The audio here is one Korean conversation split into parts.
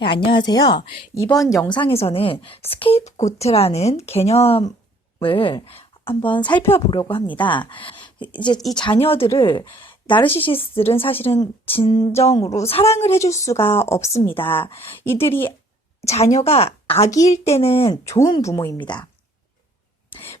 네, 안녕하세요. 이번 영상에서는 스케이프고트라는 개념을 한번 살펴보려고 합니다. 이제 이 자녀들을 나르시시스트들은 사실은 진정으로 사랑을 해줄 수가 없습니다. 자녀가 아기일 때는 좋은 부모입니다.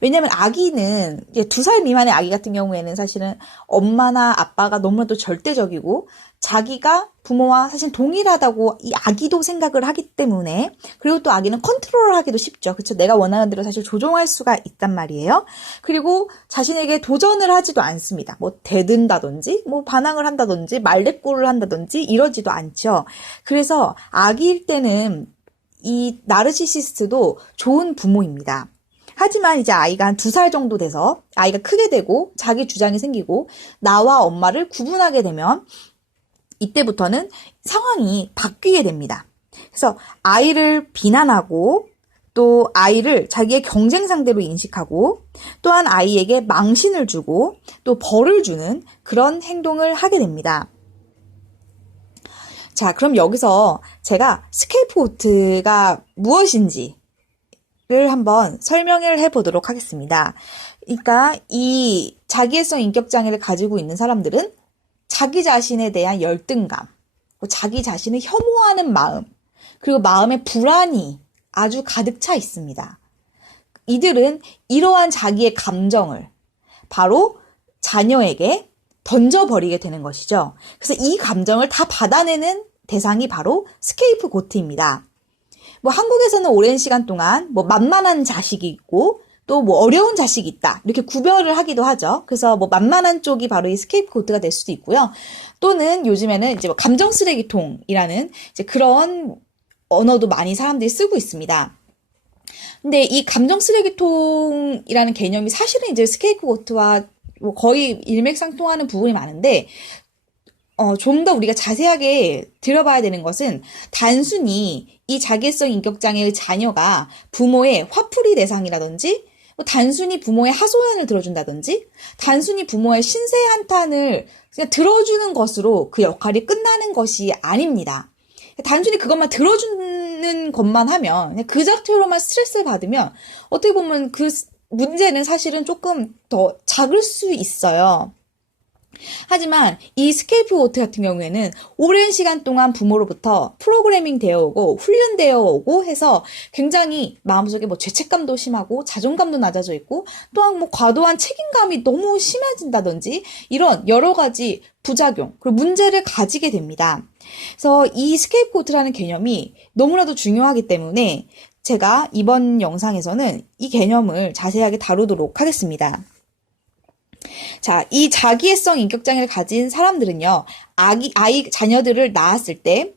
왜냐면 아기는 2살 미만의 아기 같은 경우에는 사실은 엄마나 아빠가 너무나도 절대적이고 자기가 부모와 사실 동일하다고 이 아기도 생각을 하기 때문에, 그리고 또 아기는 컨트롤을 하기도 쉽죠. 그렇죠? 내가 원하는 대로 사실 조종할 수가 있단 말이에요. 그리고 자신에게 도전을 하지도 않습니다. 뭐 대든다든지 뭐 반항을 한다든지 말대꾸를 한다든지 이러지도 않죠. 그래서 아기일 때는 이 나르시시스트도 좋은 부모입니다. 하지만 이제 아이가 한 2살 정도 돼서 아이가 크게 되고 자기 주장이 생기고 나와 엄마를 구분하게 되면 이때부터는 상황이 바뀌게 됩니다. 그래서 아이를 비난하고 또 아이를 자기의 경쟁 상대로 인식하고 또한 아이에게 망신을 주고 또 벌을 주는 그런 행동을 하게 됩니다. 자, 그럼 여기서 제가 스케이프고트가 무엇인지 를 한번 설명을 해보도록 하겠습니다. 그러니까 이 자기애성 인격장애를 가지고 있는 사람들은 자기 자신에 대한 열등감, 자기 자신을 혐오하는 마음, 그리고 마음의 불안이 아주 가득 차 있습니다. 이들은 이러한 자기의 감정을 바로 자녀에게 던져버리게 되는 것이죠. 그래서 이 감정을 다 받아내는 대상이 바로 스케이프고트입니다. 뭐 한국에서는 오랜 시간 동안 뭐 만만한 자식이 있고 또 뭐 어려운 자식이 있다 이렇게 구별을 하기도 하죠. 그래서 뭐 만만한 쪽이 바로 이 스케이프고트가 될 수도 있고요. 또는 요즘에는 이제 뭐 감정 쓰레기통이라는 이제 그런 언어도 많이 사람들이 쓰고 있습니다. 근데 이 감정 쓰레기통이라는 개념이 사실은 이제 스케이프고트와 뭐 거의 일맥상통하는 부분이 많은데 좀 더 우리가 자세하게 들어봐야 되는 것은 단순히 이 자기애성 인격장애의 자녀가 부모의 화풀이 대상이라든지 단순히 부모의 하소연을 들어준다든지 단순히 부모의 신세 한탄을 그냥 들어주는 것으로 그 역할이 끝나는 것이 아닙니다. 단순히 그것만 들어주는 것만 하면 그냥 그 자체로만 스트레스를 받으면 어떻게 보면 그 문제는 사실은 조금 더 작을 수 있어요. 하지만 이 스케이프고트 같은 경우에는 오랜 시간 동안 부모로부터 프로그래밍 되어 오고 훈련되어 오고 해서 굉장히 마음속에 뭐 죄책감도 심하고 자존감도 낮아져 있고 또한 뭐 과도한 책임감이 너무 심해진다든지 이런 여러 가지 부작용 그리고 문제를 가지게 됩니다. 그래서 이 스케이프고트라는 개념이 너무나도 중요하기 때문에 제가 이번 영상에서는 이 개념을 자세하게 다루도록 하겠습니다. 자, 이 자기애성 인격장애를 가진 사람들은요, 자녀들을 낳았을 때,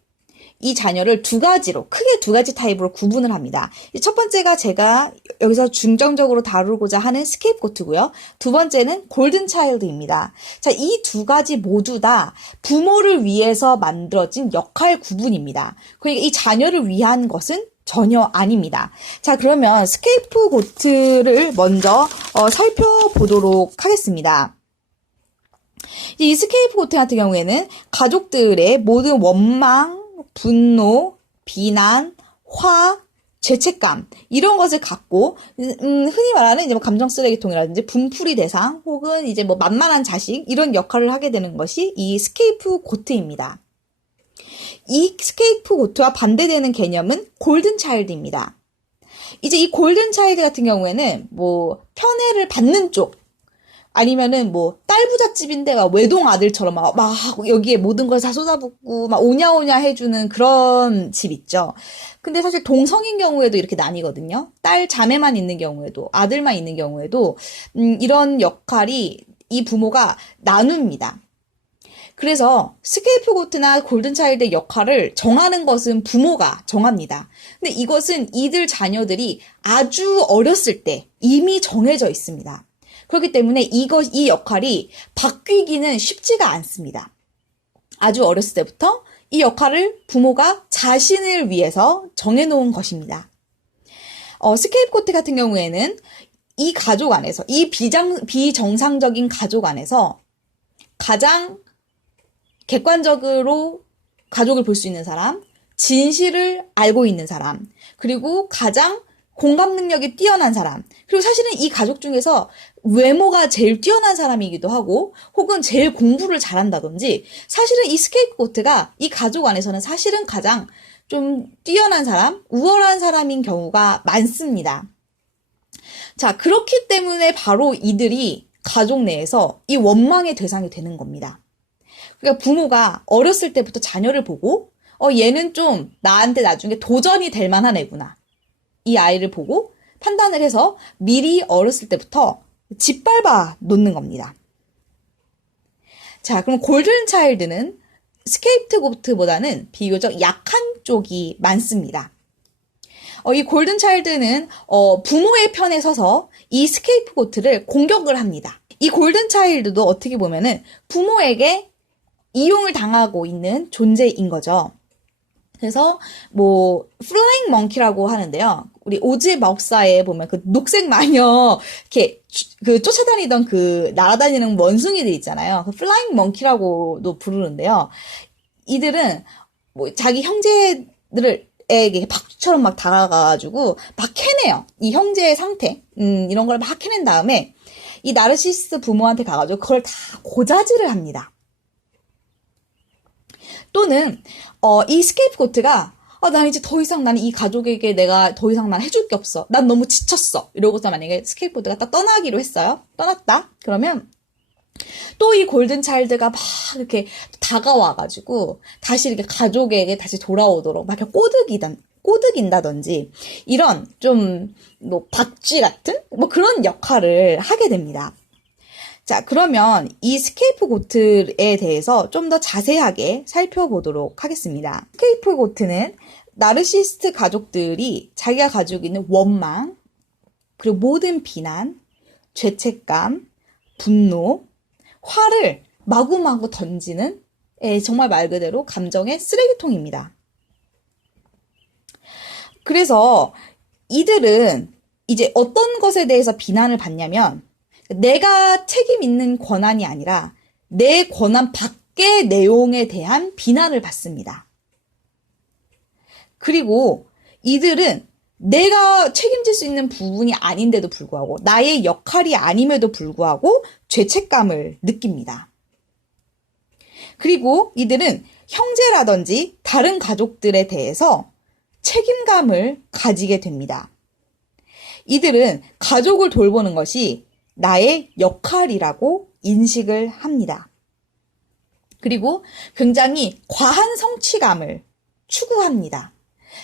이 자녀를 크게 두 가지 타입으로 구분을 합니다. 첫 번째가 제가 여기서 중점적으로 다루고자 하는 스케이프고트고요. 두 번째는 골든차일드입니다. 자, 이 두 가지 모두 다 부모를 위해서 만들어진 역할 구분입니다. 그러니까 이 자녀를 위한 것은 전혀 아닙니다. 자, 그러면 스케이프고트를 먼저 살펴보도록 하겠습니다. 이 스케이프고트 같은 경우에는 가족들의 모든 원망, 분노, 비난, 죄책감 이런 것을 갖고 흔히 말하는 이제 뭐 감정 쓰레기통이라든지 분풀이 대상 혹은 이제 뭐 만만한 자식 이런 역할을 하게 되는 것이 이 스케이프고트입니다. 이 스케이프고트와 반대되는 개념은 골든차일드입니다. 이제 이 골든차일드 같은 경우에는 뭐 편애를 받는 쪽 아니면은 뭐 딸부잣집인데 막 외동 아들처럼 막 여기에 모든 걸 다 쏟아붓고 막 오냐오냐 해주는 그런 집 있죠. 근데 사실 동성인 경우에도 이렇게 나뉘거든요. 딸 자매만 있는 경우에도 아들만 있는 경우에도 이런 역할이 이 부모가 나눕니다. 그래서 스케이프고트나 골든차일드의 역할을 정하는 것은 부모가 정합니다. 근데 이것은 이들 자녀들이 아주 어렸을 때 이미 정해져 있습니다. 그렇기 때문에 이 역할이 바뀌기는 쉽지가 않습니다. 아주 어렸을 때부터 이 역할을 부모가 자신을 위해서 정해놓은 것입니다. 스케이프고트 같은 경우에는 이 가족 안에서, 이 비정상적인 가족 안에서 가장 객관적으로 가족을 볼 수 있는 사람, 진실을 알고 있는 사람, 그리고 가장 공감 능력이 뛰어난 사람, 그리고 사실은 이 가족 중에서 외모가 제일 뛰어난 사람이기도 하고, 혹은 제일 공부를 잘한다든지, 사실은 이 스케이프고트가 이 가족 안에서는 사실은 가장 좀 뛰어난 사람, 우월한 사람인 경우가 많습니다. 자, 그렇기 때문에 바로 이들이 가족 내에서 이 원망의 대상이 되는 겁니다. 그러니까 부모가 어렸을 때부터 자녀를 보고, 얘는 좀 나한테 나중에 도전이 될 만한 애구나. 이 아이를 보고 판단을 해서 미리 어렸을 때부터 짓밟아 놓는 겁니다. 자, 그럼 골든 차일드는 스케이프고트보다는 비교적 약한 쪽이 많습니다. 이 골든 차일드는 부모의 편에 서서 이 스케이프고트를 공격을 합니다. 이 골든 차일드도 어떻게 보면은 부모에게 이용을 당하고 있는 존재인 거죠. 그래서 뭐 플라잉 멍키라고 하는데요. 우리 오즈 박사에 보면 그 녹색 마녀 이렇게 그 쫓아다니던 그 날아다니는 원숭이들 있잖아요. 그 플라잉 멍키라고도 부르는데요. 이들은 뭐 자기 형제들을 에게 박쥐처럼 막 다가가가지고 막 캐내요. 이 형제의 상태, 이런 걸 막 캐낸 다음에 이 나르시시스트 부모한테 가가지고 그걸 다 고자질을 합니다. 또는 이 스케이프고트가 난 이제 더 이상 나는 이 가족에게 내가 더 이상 난 해줄 게 없어. 난 너무 지쳤어. 이러고서 만약에 스케이프고트가 딱 떠나기로 했어요. 떠났다. 그러면 또 이 골든 차일드가 막 이렇게 다가와가지고 다시 이렇게 가족에게 다시 돌아오도록 막 이렇게 꼬드긴다든지 이런 좀 뭐 박쥐 같은 뭐 그런 역할을 하게 됩니다. 자, 그러면 이 스케이프고트에 대해서 좀 더 자세하게 살펴보도록 하겠습니다. 스케이프고트는 나르시스트 가족들이 자기가 가지고 있는 원망, 그리고 모든 비난, 죄책감, 분노, 화를 마구마구 던지는 정말 말 그대로 감정의 쓰레기통입니다. 그래서 이들은 이제 어떤 것에 대해서 비난을 받냐면 내가 책임 있는 권한이 아니라 내 권한 밖의 내용에 대한 비난을 받습니다. 그리고 이들은 내가 책임질 수 있는 부분이 아닌데도 불구하고 나의 역할이 아님에도 불구하고 죄책감을 느낍니다. 그리고 이들은 형제라든지 다른 가족들에 대해서 책임감을 가지게 됩니다. 이들은 가족을 돌보는 것이 나의 역할이라고 인식을 합니다. 그리고 굉장히 과한 성취감을 추구합니다.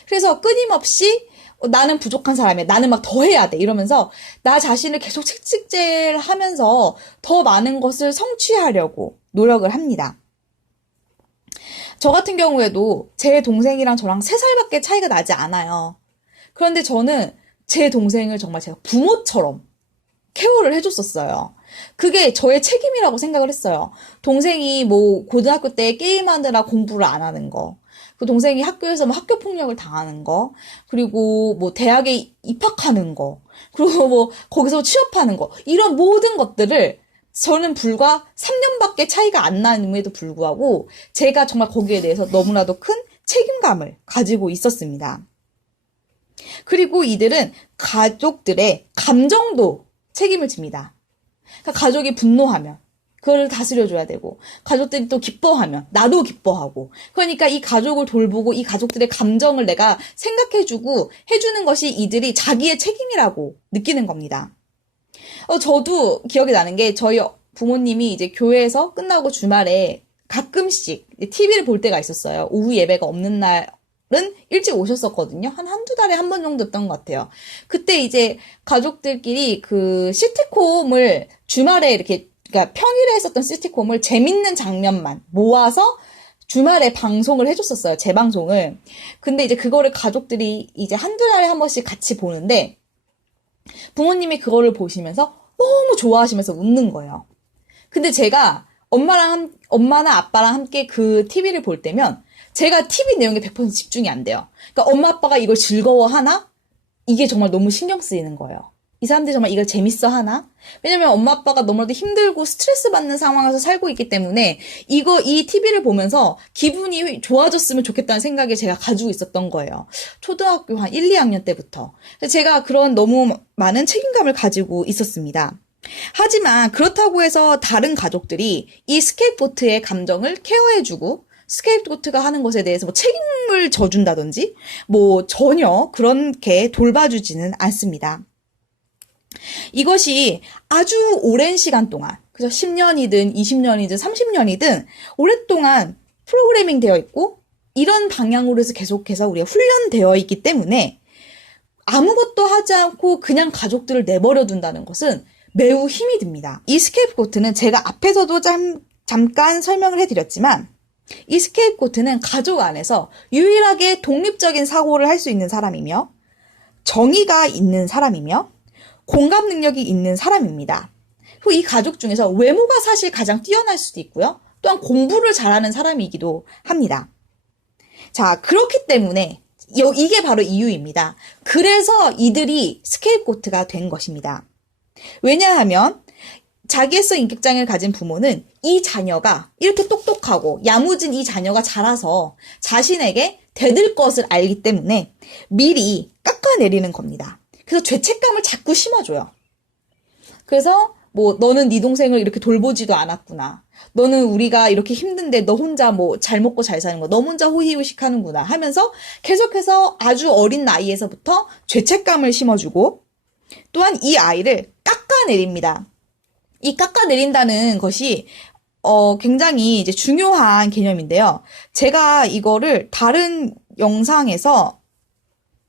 그래서 끊임없이 나는 부족한 사람이야. 나는 막 더 해야 돼. 이러면서 나 자신을 계속 채찍질 하면서 더 많은 것을 성취하려고 노력을 합니다. 저 같은 경우에도 제 동생이랑 저랑 3살밖에 차이가 나지 않아요. 그런데 저는 제 동생을 정말 제가 부모처럼 케어를 해줬었어요. 그게 저의 책임이라고 생각을 했어요. 동생이 뭐 고등학교 때 게임하느라 공부를 안 하는 거, 그 동생이 학교에서 뭐 학교 폭력을 당하는 거, 그리고 뭐 대학에 입학하는 거, 그리고 뭐 거기서 취업하는 거, 이런 모든 것들을 저는 불과 3년밖에 차이가 안 남음에도 불구하고 제가 정말 거기에 대해서 너무나도 큰 책임감을 가지고 있었습니다. 그리고 이들은 가족들의 감정도 책임을 집니다. 그러니까 가족이 분노하면 그거를 다스려줘야 되고, 가족들이 또 기뻐하면 나도 기뻐하고, 그러니까 이 가족을 돌보고 이 가족들의 감정을 내가 생각해주고 해주는 것이 이들이 자기의 책임이라고 느끼는 겁니다. 저도 기억이 나는 게 저희 부모님이 이제 교회에서 끝나고 주말에 가끔씩 TV를 볼 때가 있었어요. 오후 예배가 없는 날은 일찍 오셨었거든요. 한두 달에 한 번 정도였던 것 같아요. 그때 이제 가족들끼리 그 시트콤을 주말에 이렇게, 그러니까 평일에 했었던 시트콤을 재밌는 장면만 모아서 주말에 방송을 해줬었어요. 재방송을. 근데 이제 그거를 가족들이 이제 한두 달에 한 번씩 같이 보는데 부모님이 그거를 보시면서 너무 좋아하시면서 웃는 거예요. 근데 제가 엄마나 아빠랑 함께 그 TV를 볼 때면 제가 TV 내용에 100% 집중이 안 돼요. 그러니까 엄마 아빠가 이걸 즐거워하나? 이게 정말 너무 신경 쓰이는 거예요. 이 사람들이 정말 이걸 재밌어 하나? 왜냐면 엄마 아빠가 너무나도 힘들고 스트레스 받는 상황에서 살고 있기 때문에 이 TV를 보면서 기분이 좋아졌으면 좋겠다는 생각을 제가 가지고 있었던 거예요. 초등학교 한 1, 2학년 때부터. 제가 그런 너무 많은 책임감을 가지고 있었습니다. 하지만 그렇다고 해서 다른 가족들이 이 스케이프고트의 감정을 케어해주고 스케이프고트가 하는 것에 대해서 뭐 책임을 져준다든지 뭐 전혀 그렇게 돌봐주지는 않습니다. 이것이 아주 오랜 시간 동안, 그죠? 10년이든 20년이든 30년이든 오랫동안 프로그래밍 되어 있고 이런 방향으로 해서 계속해서 우리가 훈련되어 있기 때문에 아무것도 하지 않고 그냥 가족들을 내버려 둔다는 것은 매우 힘이 듭니다. 이 스케이프고트는 제가 앞에서도 잠깐 설명을 해드렸지만 이 스케이프고트는 가족 안에서 유일하게 독립적인 사고를 할 수 있는 사람이며 정의가 있는 사람이며 공감 능력이 있는 사람입니다. 그리고 이 가족 중에서 외모가 사실 가장 뛰어날 수도 있고요. 또한 공부를 잘하는 사람이기도 합니다. 자, 그렇기 때문에 이게 바로 이유입니다. 그래서 이들이 스케이프고트가 된 것입니다. 왜냐하면 자기애성 인격장애를 가진 부모는 이 자녀가 이렇게 똑똑하고 야무진 이 자녀가 자라서 자신에게 대들 것을 알기 때문에 미리 깎아내리는 겁니다. 그래서 죄책감을 자꾸 심어줘요. 그래서 뭐 너는 네 동생을 이렇게 돌보지도 않았구나. 너는 우리가 이렇게 힘든데 너 혼자 뭐 잘 먹고 잘 사는 거 너 혼자 호의호식 하는구나 하면서 계속해서 아주 어린 나이에서부터 죄책감을 심어주고 또한 이 아이를 깎아내립니다. 이 깎아내린다는 것이 굉장히 이제 중요한 개념인데요. 제가 이거를 다른 영상에서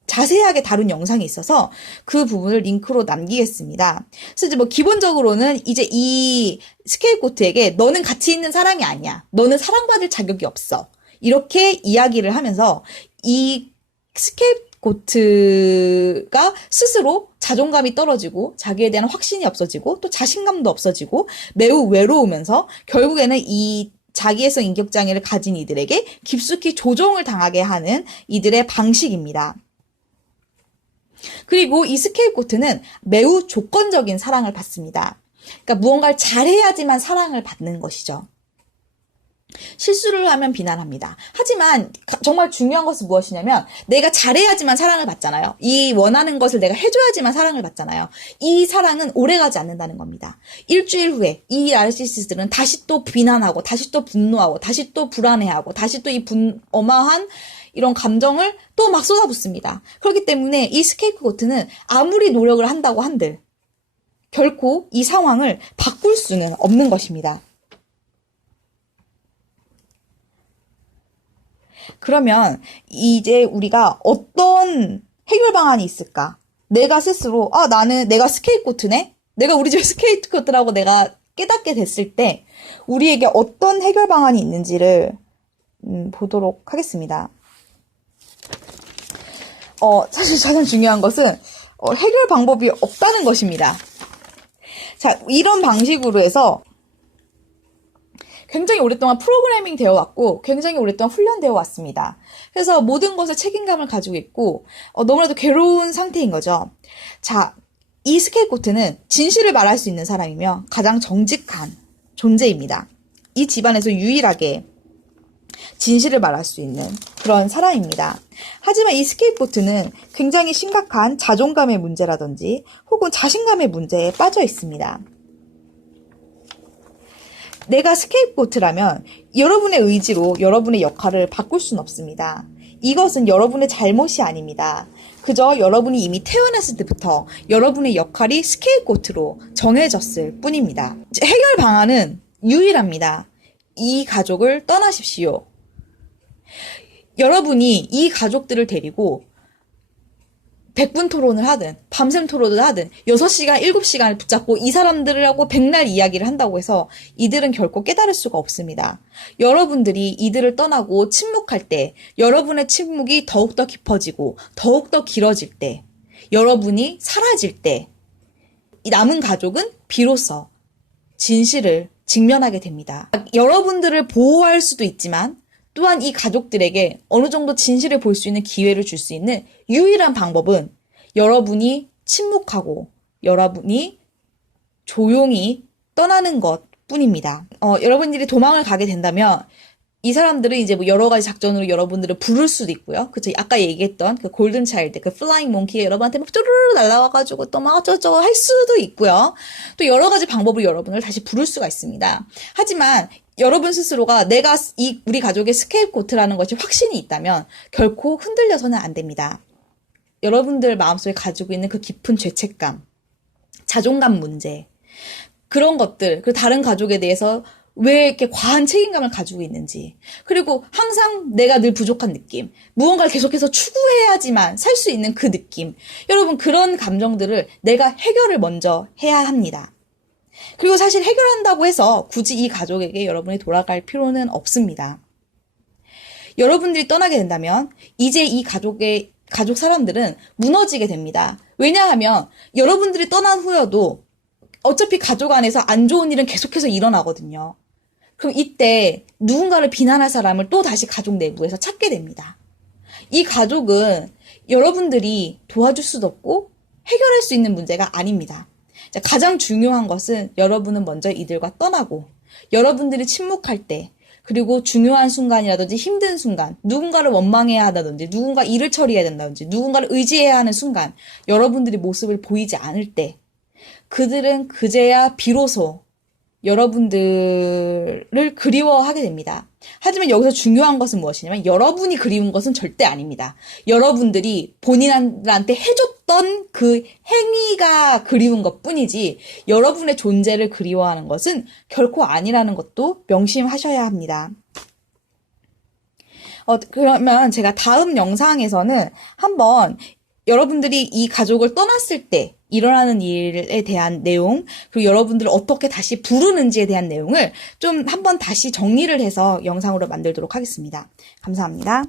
자세하게 다룬 영상이 있어서 그 부분을 링크로 남기겠습니다. 그래서 이제 뭐 기본적으로는 이제 이 스케이프고트에게 너는 가치 있는 사람이 아니야. 너는 사랑받을 자격이 없어. 이렇게 이야기를 하면서 이 스케이프고트가 스스로 자존감이 떨어지고 자기에 대한 확신이 없어지고 또 자신감도 없어지고 매우 외로우면서 결국에는 이 자기애성 인격장애를 가진 이들에게 깊숙이 조종을 당하게 하는 이들의 방식입니다. 그리고 이 스케이프고트는 매우 조건적인 사랑을 받습니다. 그러니까 무언가를 잘해야지만 사랑을 받는 것이죠. 실수를 하면 비난합니다. 하지만 정말 중요한 것은 무엇이냐면 내가 잘해야지만 사랑을 받잖아요. 이 원하는 것을 내가 해줘야지만 사랑을 받잖아요. 이 사랑은 오래가지 않는다는 겁니다. 일주일 후에 이 나르시시스트들은 다시 또 비난하고 다시 또 분노하고 다시 또 불안해하고 다시 또 이 어마한 이런 감정을 또 막 쏟아붓습니다. 그렇기 때문에 이 스케이프고트는 아무리 노력을 한다고 한들 결코 이 상황을 바꿀 수는 없는 것입니다. 그러면 이제 우리가 어떤 해결 방안이 있을까? 내가 스스로 내가 스케이프고트네? 내가 우리 집 스케이프고트라고 내가 깨닫게 됐을 때 우리에게 어떤 해결 방안이 있는지를 보도록 하겠습니다. 사실 가장 중요한 것은 해결 방법이 없다는 것입니다. 자, 이런 방식으로 해서 굉장히 오랫동안 프로그래밍 되어 왔고 굉장히 오랫동안 훈련되어 왔습니다. 그래서 모든 것에 책임감을 가지고 있고 너무나도 괴로운 상태인 거죠. 자, 이 스케이프고트는 진실을 말할 수 있는 사람이며 가장 정직한 존재입니다. 이 집안에서 유일하게 진실을 말할 수 있는 그런 사람입니다. 하지만 이 스케이프고트는 굉장히 심각한 자존감의 문제라든지 혹은 자신감의 문제에 빠져 있습니다. 내가 스케이프고트라면 여러분의 의지로 여러분의 역할을 바꿀 수는 없습니다. 이것은 여러분의 잘못이 아닙니다. 그저 여러분이 이미 태어났을 때부터 여러분의 역할이 스케이프고트로 정해졌을 뿐입니다. 해결 방안은 유일합니다. 이 가족을 떠나십시오. 여러분이 이 가족들을 데리고 100분 토론을 하든 밤샘 토론을 하든 6시간, 7시간을 붙잡고 이 사람들하고 백날 이야기를 한다고 해서 이들은 결코 깨달을 수가 없습니다. 여러분들이 이들을 떠나고 침묵할 때 여러분의 침묵이 더욱더 깊어지고 더욱더 길어질 때 여러분이 사라질 때 남은 가족은 비로소 진실을 직면하게 됩니다. 여러분들을 보호할 수도 있지만 또한 이 가족들에게 어느 정도 진실을 볼 수 있는 기회를 줄 수 있는 유일한 방법은 여러분이 침묵하고 여러분이 조용히 떠나는 것 뿐입니다. 여러분들이 도망을 가게 된다면 이 사람들은 이제 뭐 여러 가지 작전으로 여러분들을 부를 수도 있고요. 그쵸? 아까 얘기했던 그 골든 차일드, 그 플라잉 몽키가 여러분한테 막 쭈르르 날아와가지고 또 막 어쩌고저쩌고 할 수도 있고요. 또 여러 가지 방법으로 여러분을 다시 부를 수가 있습니다. 하지만 여러분 스스로가 내가 우리 가족의 스케이프고트라는 것이 확신이 있다면 결코 흔들려서는 안 됩니다. 여러분들 마음속에 가지고 있는 그 깊은 죄책감, 자존감 문제, 그런 것들, 그리고 다른 가족에 대해서 왜 이렇게 과한 책임감을 가지고 있는지, 그리고 항상 내가 늘 부족한 느낌, 무언가를 계속해서 추구해야지만 살 수 있는 그 느낌, 여러분 그런 감정들을 내가 해결을 먼저 해야 합니다. 그리고 사실 해결한다고 해서 굳이 이 가족에게 여러분이 돌아갈 필요는 없습니다. 여러분들이 떠나게 된다면 이제 이 가족 사람들은 무너지게 됩니다. 왜냐하면 여러분들이 떠난 후에도 어차피 가족 안에서 안 좋은 일은 계속해서 일어나거든요. 그럼 이때 누군가를 비난할 사람을 또 다시 가족 내부에서 찾게 됩니다. 이 가족은 여러분들이 도와줄 수도 없고 해결할 수 있는 문제가 아닙니다. 가장 중요한 것은 여러분은 먼저 이들과 떠나고 여러분들이 침묵할 때, 그리고 중요한 순간이라든지 힘든 순간, 누군가를 원망해야 하다든지 누군가 일을 처리해야 된다든지 누군가를 의지해야 하는 순간, 여러분들이 모습을 보이지 않을 때 그들은 그제야 비로소 여러분들을 그리워하게 됩니다. 하지만 여기서 중요한 것은 무엇이냐면 여러분이 그리운 것은 절대 아닙니다. 여러분들이 본인한테 해줬던 그 행위가 그리운 것뿐이지 여러분의 존재를 그리워하는 것은 결코 아니라는 것도 명심하셔야 합니다. 그러면 제가 다음 영상에서는 한번 여러분들이 이 가족을 떠났을 때 일어나는 일에 대한 내용, 그리고 여러분들을 어떻게 다시 부르는지에 대한 내용을 좀 한번 다시 정리를 해서 영상으로 만들도록 하겠습니다. 감사합니다.